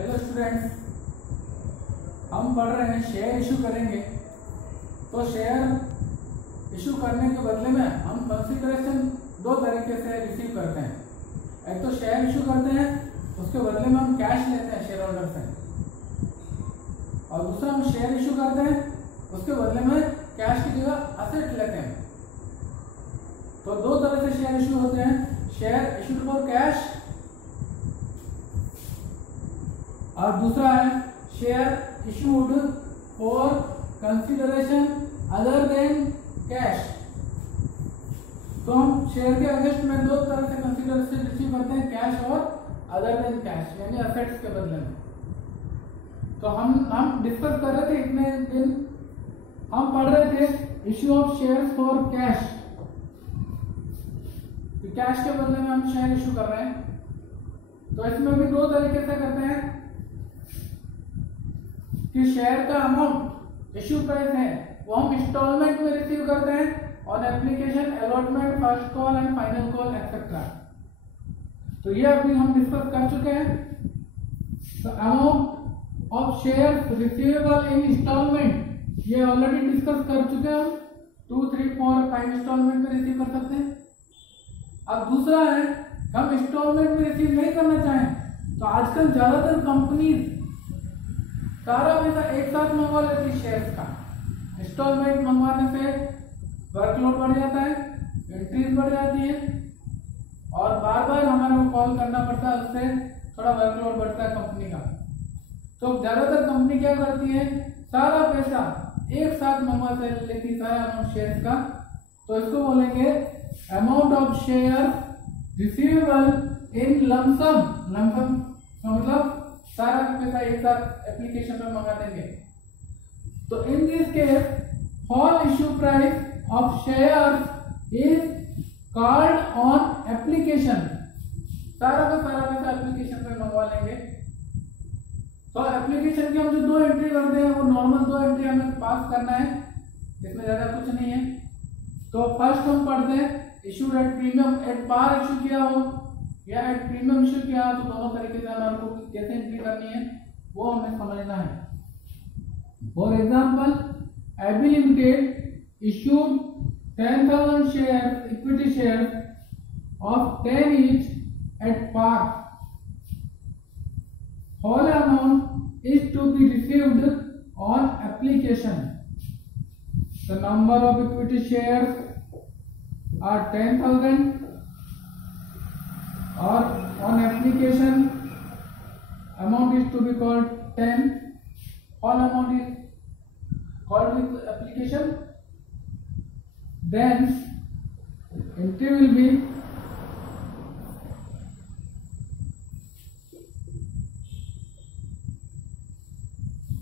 Hello students, हम पढ़ रहे हैं शेयर इशू करेंगे। तो शेयर इशू करने के बदले में हम कंसिडरेशन दो तरीके से रिसीव करते हैं। एक तो शेयर इशू करते हैं, उसके बदले में हम कैश लेते हैं शेयर होल्डर से, और दूसरा हम शेयर इशू करते हैं, उसके बदले में कैश की जगह असेट लेते हैं। तो दो तरह से शेयर इशू होते हैं, शेयर इशूड फॉर कैश और दूसरा है share issued for consideration other than cash. तो हम शेयर के अगेंस्ट में दो तरह से कंसिडरेशन रिसीव करते हैं, कैश और अदर देन कैश, यानी असेट्स के बदले में। तो हम डिस्कस कर रहे थे, इतने दिन हम पढ़ रहे थे issue of share for cash. Cash के बदले में हम शेयर इशू कर रहे हैं। तो इसमें भी दो तरीके से करते हैं कि शेयर का अमाउंट इश्यू प्राइस है वो हम इंस्टॉलमेंट में रिसीव करते हैं, on application, allotment, first call and final call etcetera. तो ये अभी हम डिस्कस कर चुके हैं। Amount of share receivable in instalment ये ऑलरेडी डिस्कस कर चुके हैं हम। 2, 3, 4, 5 इंस्टॉलमेंट में रिसीव कर सकते हैं। अब दूसरा है, हम इंस्टॉलमेंट में रिसीव नहीं करना चाहें तो आजकल ज्यादातर कंपनीज सारा पैसा एक साथ मंगवा लेती है शेयर्स का। इंस्टॉलमेंट मंगवाने से वर्कलोड बढ़ जाता है, एंट्रीज बढ़ जाती है और बार बार हमारे को कॉल करना पड़ता है, उससे थोड़ा वर्कलोड बढ़ता है कंपनी का। तो ज्यादातर कंपनी क्या करती है, सारा पैसा एक साथ मंगवा लेती है, सारा अमाउंट शेयर्स का। तो इसको बोलेंगे amount of share receivable in lump sum. Lump sum मतलब सारा पैसा एक साथ एप्लीकेशन में मंगा देंगे। तो in this case whole issue price of share is called on application. सारा का सारा पैसा एप्लीकेशन में मंगवा लेंगे। तो एप्लीकेशन की हम जो दो एंट्री करते हैं वो नॉर्मल दो एंट्री हमें पास करना है, इसमें ज्यादा कुछ नहीं है। तो फर्स्ट हम पढ़ते हैं issued at premium, at par issue किया हो या एट प्रीमियम इशू किया, तो दोनों तरीके से हमारे को कैसे एंट्री करनी है वो हमें समझना है। For example, AB limited issued 10,000 share, equity share of 10 each at par. Whole amount is to be received on application. The number of equity shares are 10,000 or on application amount is to be called 10. All amount is called with application. Then entry will be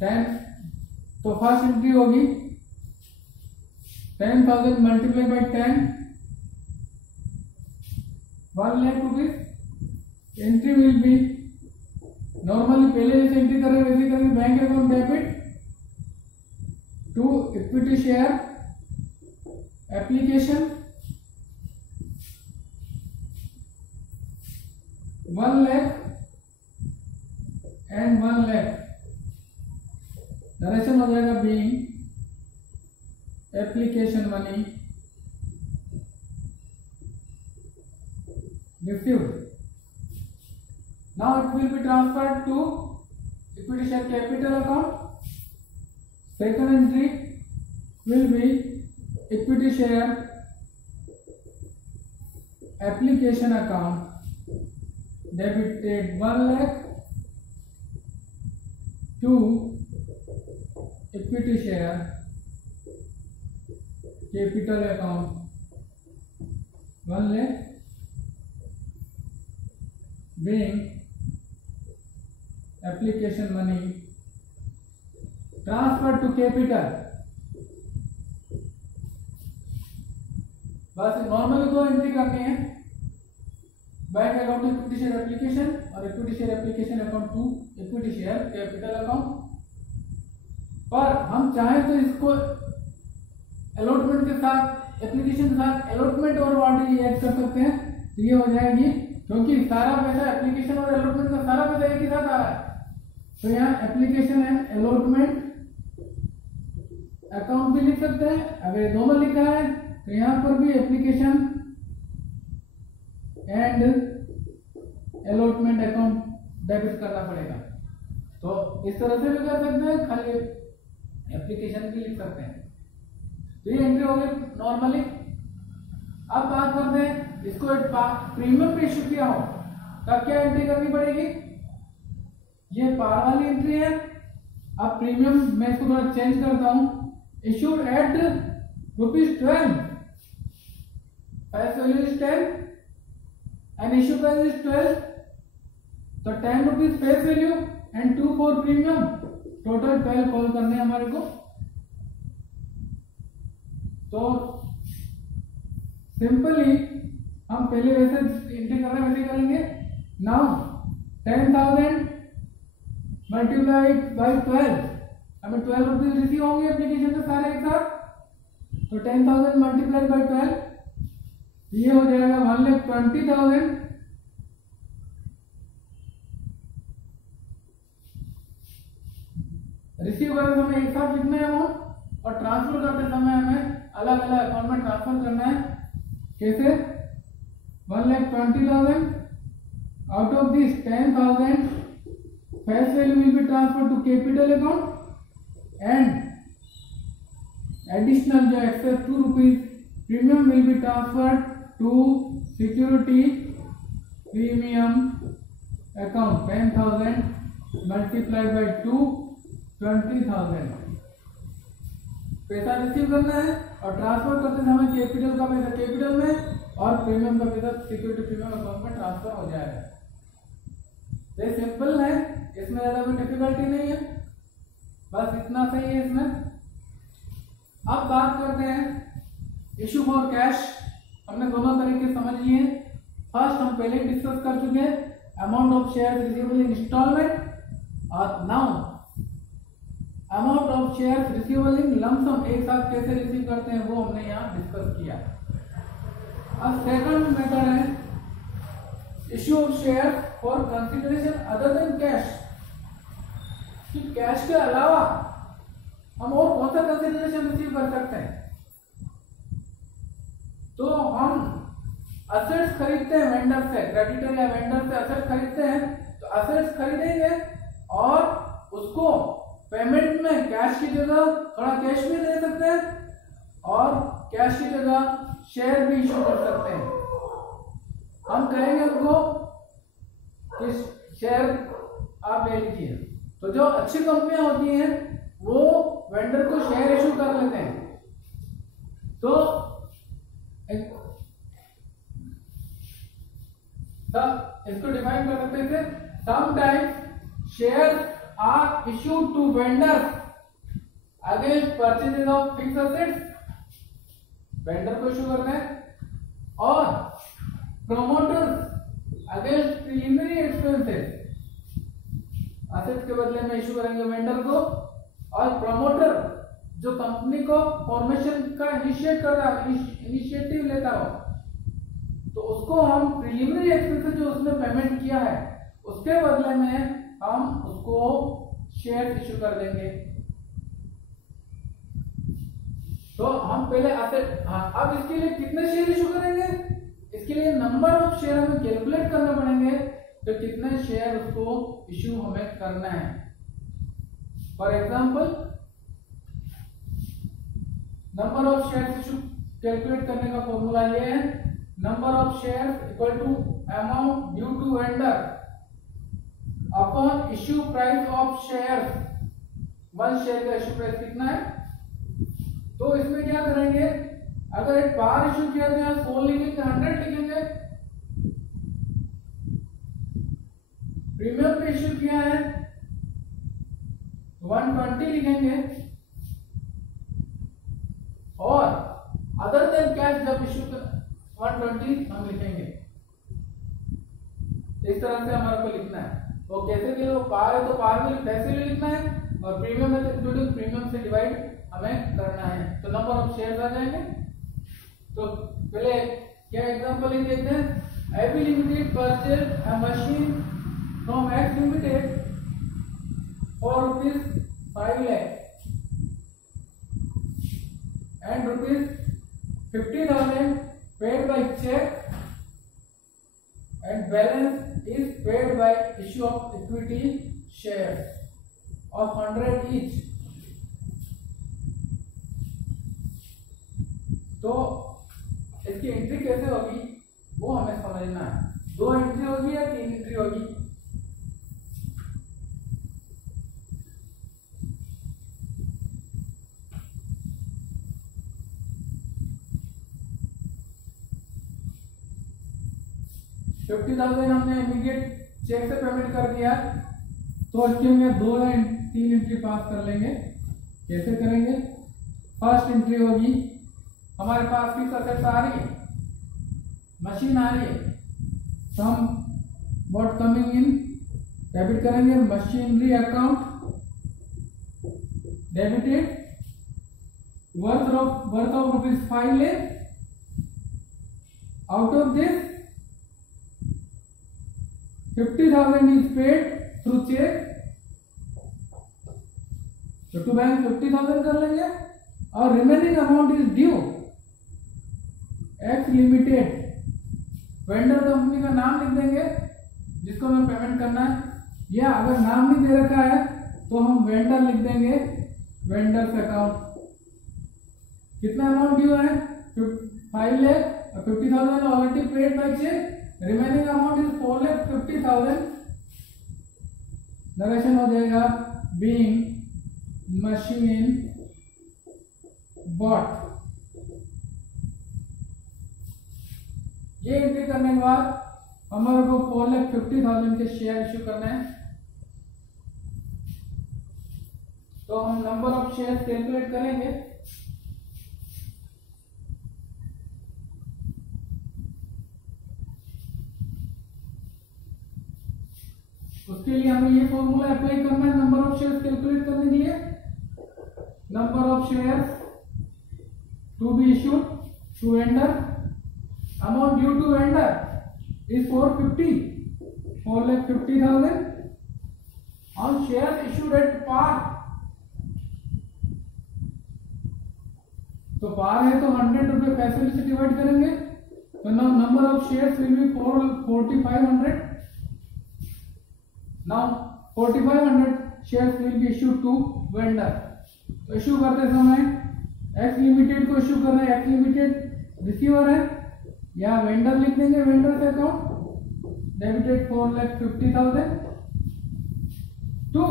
ten. तो first entry होगी 10,000 multiply by 10, 1 lakh rupees. Entry will be normally पहले जैसे entry कर रहे वैसे करेंगे, bank account debit to equity share application 1 lakh and 1 lakh. Direction हो जाएगा being application money received. Now it will be transferred to equity share capital account. Second entry will be equity share application account, debited 1 lakh to equity share capital account 1 lakh being application money transferred to capital। बस normally दो entry करनी है, bank account equity share application और equity share application account to equity share capital account. पर हम चाहें तो इसको अलॉटमेंट के साथ, एप्लीकेशन के साथ अलॉटमेंट और वार्ड ऐड कर सकते हैं, तो ये हो जाएगी क्योंकि सारा पैसा एप्लीकेशन और अलॉटमेंट का सारा पैसा एक ही साथ आ रहा है, तो यहाँ एप्लीकेशन एंड अलॉटमेंट अकाउंट भी लिख सकते हैं। अगर दोनों लिखा है तो यहाँ पर भी application and allotment account debit करना पड़ेगा। तो इस तरह से भी कर सकते हैं, खाली एप्लीकेशन भी लिख सकते हैं। तो ये एंट्री हो गई नॉर्मली। अब बात करते हैं इसको प्रीमियम पे इश्यू किया हो तब क्या एंट्री करनी पड़ेगी। ये पार वाली एंट्री है। अब प्रीमियम मैं इसको थोड़ा चेंज करता हूं, issued at ₹12, face value is 10 and issue price is 12, तो 10 rupees face value and 2 for premium, total 12 call करने हैं हमारे को। तो सिंपली हम पहले वैसे एंट्री कर रहे हैं वैसे करेंगे। नाउ 10,000 मल्टीप्लाइड बाई 12, हमें 12 रुपीज रिसीव होंगे एप्लीकेशन में सारे एक साथ। तो 10,000 मल्टीप्लाइड बाई 12 ये हो जाएगा 1,20,000 रिसीव करते समय एक साथ लिखना है अमाउंट और ट्रांसफर करते समय हमें अलग अलग अकाउंट में ट्रांसफर करना है। कैसे? 1,20,000 out of this 10,000 face value will be transferred to capital account and additional जो excess 2 rupees premium will be transferred to security premium account। 10,000 multiplied by 2, 20,000 पैसा रिसीव करना है और ट्रांसफर करते समय कैपिटल का पैसा कैपिटल में और प्रीमियम का पैसा सिक्योरिटी प्रीमियम अकाउंट में ट्रांसफर हो जाएगा। तो ये सिंपल है, इसमें ज्यादा कोई डिफिकल्टी नहीं है, बस इतना सही है इसमें। अब बात करते हैं इशू फॉर कैश। हमने दोनों तरीके समझ लिए। फर्स्ट हम पहले डिस्कस कर चुके हैं, amount of share receivable in instalment, और now amount of share receivable in lump sum एक साथ कैसे रिसीव करते हैं वो हमने यहाँ डिस्कस किया। अब सेकंड मेथड है issue of share for consideration other than cash. कि कैश के अलावा हम और कौन सा कंसिडरेशन रिसीव कर सकते हैं। तो हम असेट्स खरीदते हैं वेंडर से, क्रेडिटर या वेंडर से असेट खरीदते हैं, तो असेट्स खरीदेंगे और उसको पेमेंट में कैश की जगह थोड़ा कैश भी दे सकते हैं और कैश की जगह शेयर भी इशू कर सकते हैं। हम कहेंगे उनको कि शेयर आप ले लीजिए। तो जो अच्छी कंपनियां होती हैं वो वेंडर को शेयर इशू कर लेते हैं। तो इसको डिफाइन कर सकते हैं, sometimes share are issued to vendors against purchases of fixed assets, vendor को इशू करते हैं, और promoters against preliminary expenses, assets के बदले में इशू करेंगे वेंडर को, और प्रमोटर जो कंपनी को फॉर्मेशन का इनिशिएट कर रहा है, इनिशिएटिव लेता हो, तो उसको हम प्रीलिमिनरी एक्सपेंसेस जो उसने पेमेंट किया है उसके बदले में हम उसको शेयर इशू कर देंगे। तो हम पहले अब इसके लिए कितने शेयर इशू करेंगे, इसके लिए नंबर ऑफ शेयर हमें कैलकुलेट करना पड़ेंगे। तो कितने शेयर उसको इशू हमें करना है। For example number of share issue calculate करने का फॉर्मूला ये है, number of share equal to amount due to vendor upon issue price of share. One share का इश्यू प्राइस कितना है। तो इसमें क्या करेंगे, अगर एक बार इश्यू किया तो यहाँ 100 लिखेंगे, 100 लिखेंगे। प्रीमियम पे इश्यू किया है 120 लिखेंगे, और अदर देन कैश जब इश्यू 120 हम लिखेंगे। इस तरह से हमारे को लिखना है। तो कैसे भी लोग पार है तो पार में पैसे भी लिखना है, और प्रीमियम है तो इंक्लूडिंग प्रीमियम से डिवाइड हमें करना है। तो नंबर ऑफ शेयर आ जाएंगे। तो पहले क्या एग्जांपल ही देखते हैं। AB limited purchase a machine from X limited for rupees 5 lakh and rupees 50,000 paid by check and balance is paid by issue of equity shares of 100 each. तो इसकी entry कैसे होगी वो हमें समझना है। 2 एंट्री होगी या 3 एंट्री होगी? $50,000 हमने इमीडिएट चेक से पेमेंट कर दिया, तो इसके में 2 या 3 एंट्री पास कर लेंगे। कैसे करेंगे? फर्स्ट एंट्री होगी, हमारे पास फिक्स असेट्स आ रही है, मशीन आ रही है, तो हम व्हाट कमिंग इन डेबिट करेंगे, machinery account debited worth of rupees 5 lakh। Out of this 50,000 is paid through check, तो टू बैंक 50,000 कर लेंगे और remaining amount is due x limited. Vendor company का नाम लिख देंगे जिसको हमें पेमेंट करना है, या अगर नाम नहीं दे रखा है तो हम वेंडर लिख देंगे, वेंडर्स अकाउंट। कितना अमाउंट ड्यू है? 5 lakh और 50,000 already paid by cheque, remaining amount is 4,50,000। Narration हो जाएगा बीइंग मशीन बॉट। ये एंट्री करने के बाद हमारे को 4,50,000 के शेयर इश्यू करना है, तो हम नंबर ऑफ शेयर कैलकुलेट करेंगे। उसके लिए हमें ये फॉर्मूला अप्लाई करना है नंबर ऑफ शेयर्स कैलकुलेट करने के लिए। Number of shares to be issued to vendor, amount due to vendor is 4,50,000 on share issued at par. तो पार है तो 100 रुपए पैसे से डिवाइड करेंगे, तो number of shares will B 4,500। Now 4,500 shares will be issued to vendor। तो issue करते समय एक्स लिमिटेड को इश्यू कर रहे हैं, एक्स लिमिटेड रिसीवर है, या वेंडर लिख देंगे, वेंडर से account debited 4,50,000 to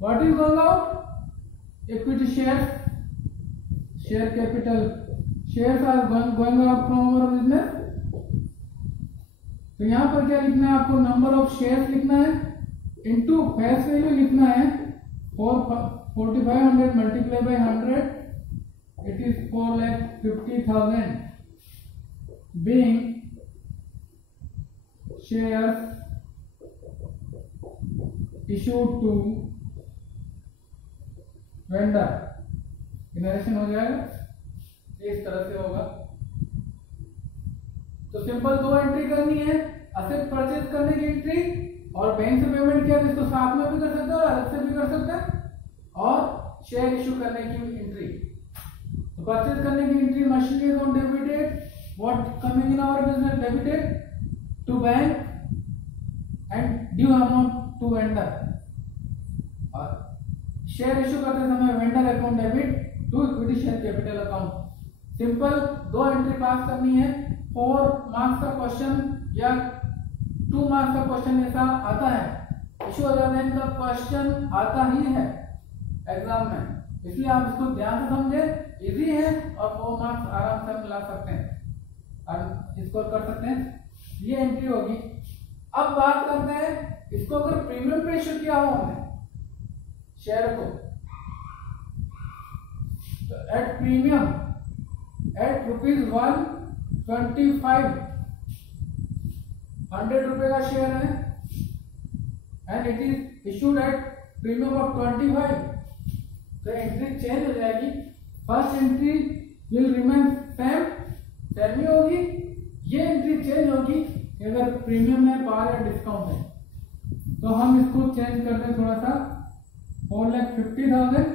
what is going out equity share, share capital, shares are going out from our business. तो यहां पर क्या लिखना है आपको? नंबर ऑफ शेयर्स लिखना है इनटू फेस वैल्यू लिखना है 4,500 multiply by 100, it is 4,50,000 being shares issued to vendor. Narration हो जाएगा, इस तरह से होगा। तो सिंपल 2 एंट्री करनी है, असेट परचेज करने की एंट्री और बैंक से पेमेंट किया जिसको साथ में भी कर सकते हैं और अलग से भी कर सकते हैं, और शेयर इशू करने की एंट्री। तो परचेज करने की entry machinery account debited, what coming in our business debited to bank and due amount to vendor, और शेयर इशू करते समय vendor account debit to equity share capital account. Simple 2 entry pass करनी है। 4 marks का question या 2 marks का question ऐसा आता है, इशू हो जाने का क्वेश्चन आता ही है एग्जाम में, इसलिए आप इसको ध्यान से समझे, इजी है और 4 मार्क्स आराम से ला सकते हैं और स्कोर कर सकते हैं। ये एंट्री होगी। अब बात करते हैं इसको अगर प्रीमियम पे इशू किया हो हमने शेयर को, तो एट प्रीमियम एट ₹125, 100 रुपए का शेयर है and it is issued at premium of 25, तो एंट्री चेंज हो जाएगी। First entry will remain same ही होगी, ये एंट्री चेंज होगी अगर प्रीमियम है, पार या डिस्काउंट है। तो हम इसको चेंज कर दें थोड़ा सा, 4,50,000,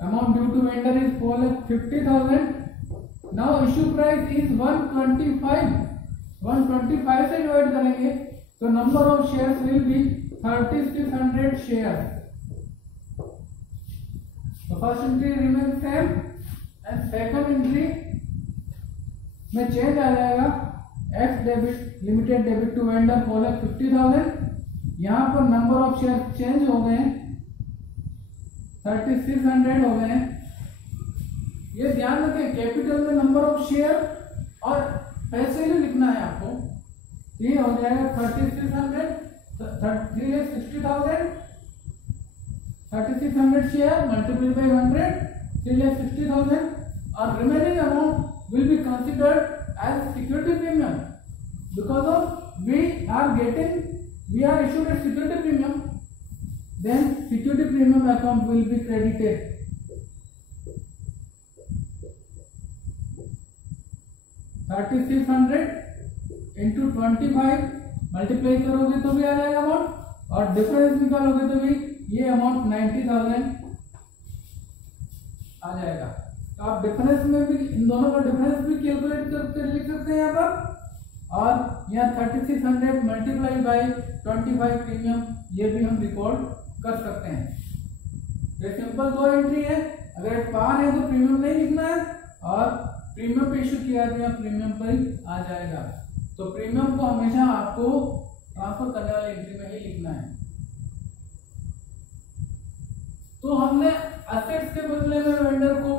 amount due to vendor is 4,50,000। Now issue price is 125, 125 से डिवाइड करेंगे तो number of shares will be 3,600 share. तो first entry remain same and second entry में चेंज आ जाएगा, X debit limited debit to vendor 4,50,000। यहाँ पर नंबर ऑफ शेयर चेंज हो गए, 3,600 हो गए। ये ध्यान रखें, कैपिटल में नंबर ऑफ शेयर और पैसे ही लिखना है आपको। ये हो जाएगा 3,600, 3,60,000, 3,600 शेयर मल्टीप्लाई बाय 100, 3,60,000 और remaining amount will be considered as security premium because of we are issued a security premium, then security premium account will be credited। 3,600 into 25 multiply करोगे तो भी आ जाएगा अमाउंट, और डिफरेंस निकालोगे तो भी ये अमाउंट 90,000 आ जाएगा। तो आप डिफरेंस में भी इन दोनों का डिफरेंस भी कैलकुलेट करके लिख सकते हैं यहाँ पर, और यहाँ 3,600 मल्टीप्लाई बाय 25 प्रीमियम ये भी हम रिकॉर्ड कर सकते हैं। ये सिंपल दो एंट्री है। अगर पान है तो प्रीमियम नहीं लिखना है, और प्रीमियम पे इश्यू किया तो यहाँ प्रीमियम पर ही आ जाएगा। तो प्रीमियम को हमेशा आपको ट्रांसफर करने वाले एंट्री में ही लिखना है। तो हमने असेट्स के बदले में वेंडर को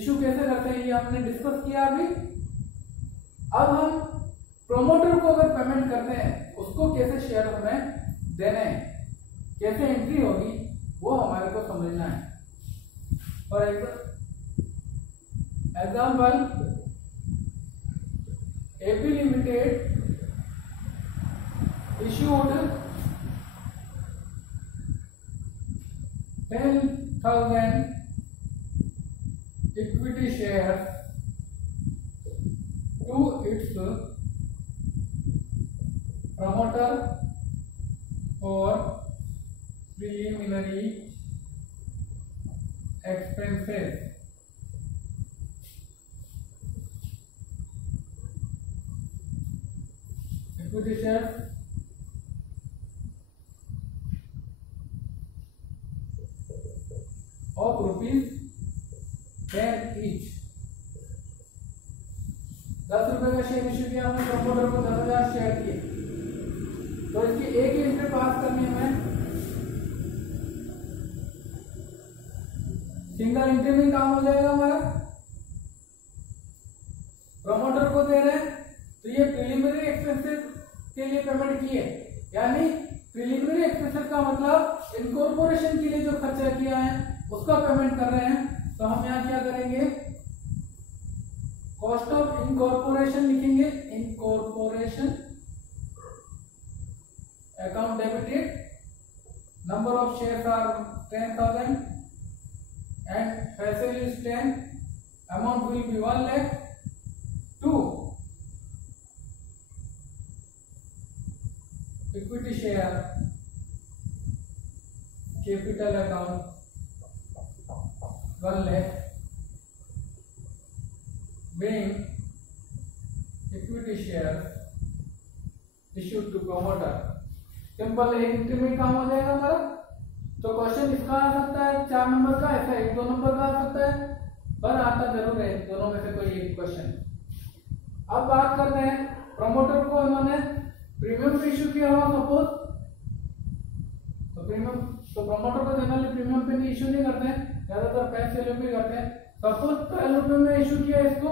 इशू कैसे करते हैं ये हमने डिस्कस किया अभी। अब हम प्रोमोटर को अगर पेमेंट करते हैं उसको कैसे शेयर हमें देने हैं, कैसे एंट्री होगी वो हमारे को समझना है। For example AP limited issued 10,000 equity shares to its promoter for preliminary expenses। equity shares of ₹10 each। 10 रुपए का शेयर इश्यू किया हमने प्रमोटर को, 10,000 शेयर किए, तो इसकी एक ही एंट्री पास करनी है हमें। सिंगल एंट्री में काम हो जाएगा हमारा। प्रमोटर को दे रहे हैं तो ये प्रिलिमिनरी एक्सपेंसेस के लिए पेमेंट किए, यानी प्रिलिमिनरी एक्सपेंसेस का मतलब इनकॉर्पोरेशन के लिए जो खर्चा किया है उसका पेमेंट कर रहे हैं। तो हम यहाँ क्या करेंगे, कॉस्ट ऑफ इनकॉर्पोरेशन लिखेंगे, incorporation account debited, number of shares are 10,000 and facility is 10, amount will be 1 lakh to equity share capital account 1 lakh being equity share issued to promoter। Simple एक एंट्री में काम हो जाएगा हमारा। तो question इसका आ सकता है 4 नंबर का, ऐसा 1-2 नंबर का आ सकता है, पर आता जरूर है दोनों में से कोई एक क्वेश्चन। अब बात करते हैं प्रमोटर को इन्होंने प्रीमियम पे इश्यू किया हुआ सपोज, तो प्रीमियम तो प्रमोटर को जनरली प्रीमियम पे नहीं इश्यू नहीं करते हैं, ज्यादातर कैश वैल्यू पे करते हैं। सपोज 12 रुपए में इश्यू किया इसको,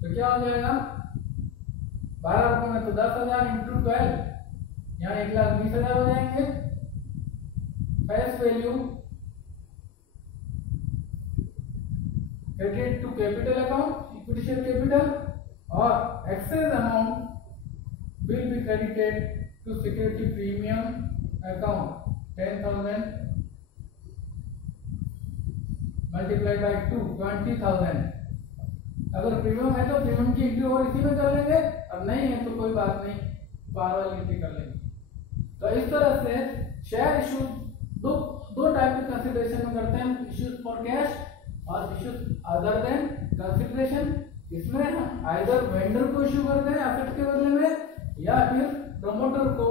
तो क्या हो जाएगा, 12 रुपए में तो 10,000 इंटू 12, यहाँ 1,20,000 हो जाएंगे। Face value credit to capital account, equity share capital, और excess amount will be credited to security premium account 10,000 multiplied by 2, 20,000। अगर प्रीमियम है तो प्रीमियम की एंट्री और इसी में कर लेंगे, अब नहीं है तो कोई बात नहीं, बार वाली एंट्री कर लेंगे। तो इस तरह से शेयर इशू दो टाइप के कंसिडरेशन में करते हैं, इश्यूज फॉर कैश और इश्यूज अदर देन कंसिडरेशन। इसमें हम आइदर वेंडर को इश्यू करते हैं एसेट के बदले में, या फिर प्रमोटर को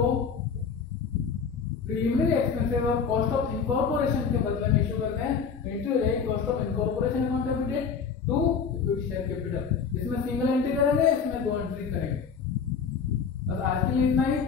प्रीलिमिनरी एक्सपेंसेस और कॉस्ट ऑफ इनकॉर्पोरेशन के बदले में इश्यू करते हैं। Entry cost of incorporation amount debited to equity share capital. इसमें सिंगल एंट्री करेंगे, इसमें दो एंट्री करेंगे। बस आज के लिए इतना ही।